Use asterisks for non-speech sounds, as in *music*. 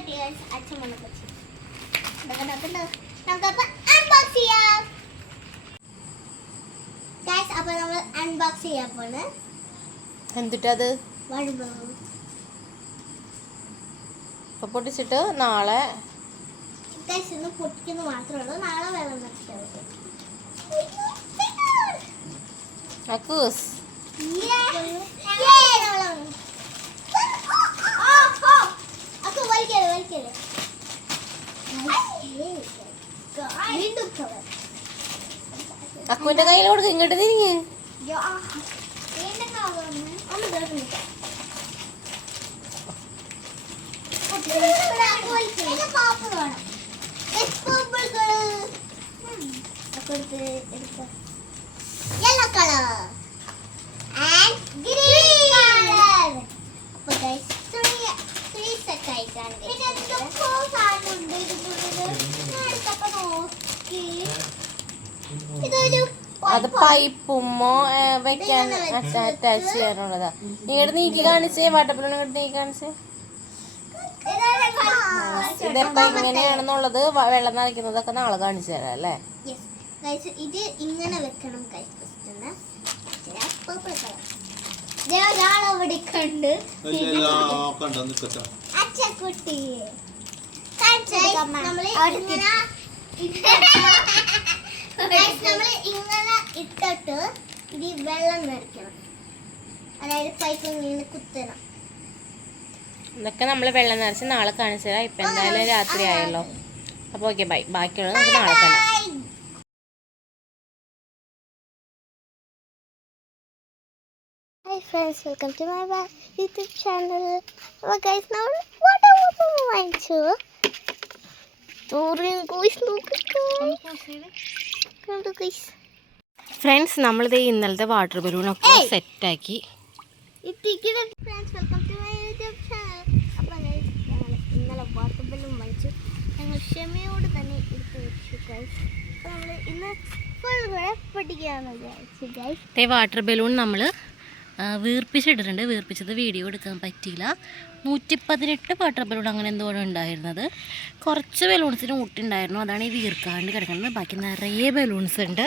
കിട്ടി. അച്ഛൻ വന്നപ്പോ? നമുക്കപ്പോ unbox ചെയ്യാം. Guys, അപ്പൊ നമ്മൾ അൺബോക്സ് ചെയ്യാൻ പോണ് എന്തിട്ടത് ഇപ്പൊ പൊട്ടിച്ചിട്ട് നാളെ ഗൈസ് ഇന്ന് പൊട്ടിക്കുന്നത് മാത്രമേ ഉള്ളൂ നാളെ വെള്ളം മതി അക്കൂസ് വീണ്ടും cover. അക്കുവിന്റെ കയ്യിൽ കൊടുക്കും ഇങ്ങോട്ട് തിരിഞ്ഞ്. യാ. വീണ്ടും cover ആണ്. അത് പൈപ്പും വെക്കാൻ അറ്റാച്ച് ചെയ്യാനുള്ളതാ. ഇങ്ങോട്ട് നീക്കി കാണിച്ചേ വാട്ടപ്പിലാണ് ഇങ്ങോട്ട് നീക്കി കാണിച്ചേ. ഇതെപ്പോ ഇങ്ങനെയാണെന്നുള്ളത് വെള്ളം നനയ്ക്കുന്നതൊക്കെ നാളെ കാണിച്ചു തരാം അല്ലേ. ഇത് ഇങ്ങനെ വെക്കണം guys കണ്ട് ഒന്ന്. ഇതാ *laughs* purple colour. ദേ ഒരാൾ അവിടെ കണ്ട് കണ്ടോ നിക്കട്ടെ അച്ചക്കുട്ടി നമ്മൾ ഇങ്ങനെ Guys, നമ്മൾ ഇങ്ങനെ ഇട്ടിട്ട് ഇത് വെള്ളം നിറയ്ക്കണം അതായത് പൈപ്പ് ഇങ്ങനെ കുത്തണം ഇതൊക്കെ നമ്മൾ വെള്ളം നിറച്ച് നാളെ കാണിച്ചു തരാം ഇപ്പൊ എന്തായാലും രാത്രി ആയല്ലോ അപ്പോൾ ഓക്കെ ബൈ ബാക്കിയുള്ളത് നമുക്ക് നാളെ കാണാം hi Hi friends, welcome to my YouTube YouTube channel. അപ്പോൾ guys, നമ്മൾ water bottle വാങ്ങിച്ചു. ചോറിയും guys നോക്കിക്കോ. കണ്ടോ guys? ഫ്രണ്ട്സ് നമ്മളിത് ഇന്നലത്തെ വാട്ടർ ബലൂണൊക്കെ സെറ്റാക്കി ഇന്നലെ വാട്ടർ ബലൂൺ വാങ്ങിച്ചു. ഞങ്ങൾ ക്ഷമയോട് തന്നെ എടുത്ത് വെച്ചു നമ്മൾ ഇന്ന് കൂടെ വിചാരിച്ചു. ഈ വാട്ടർ ബലൂൺ നമ്മൾ വീർപ്പിച്ചിട്ടിട്ടുണ്ട്. വീർപ്പിച്ചത് വീഡിയോ എടുക്കാൻ പറ്റിയില്ല. നൂറ്റി പതിനെട്ട് വാട്ടർ ബലൂൺ അങ്ങനെ എന്തോ ഉണ്ടായിരുന്നത്. കുറച്ച് ബലൂൺസിന് ഊട്ടുണ്ടായിരുന്നു. അതാണ് ഈ വീർക്കാണ്ട് കിടക്കുന്നത്. ബാക്കി നിറയെ ബലൂൺസ് ഉണ്ട്.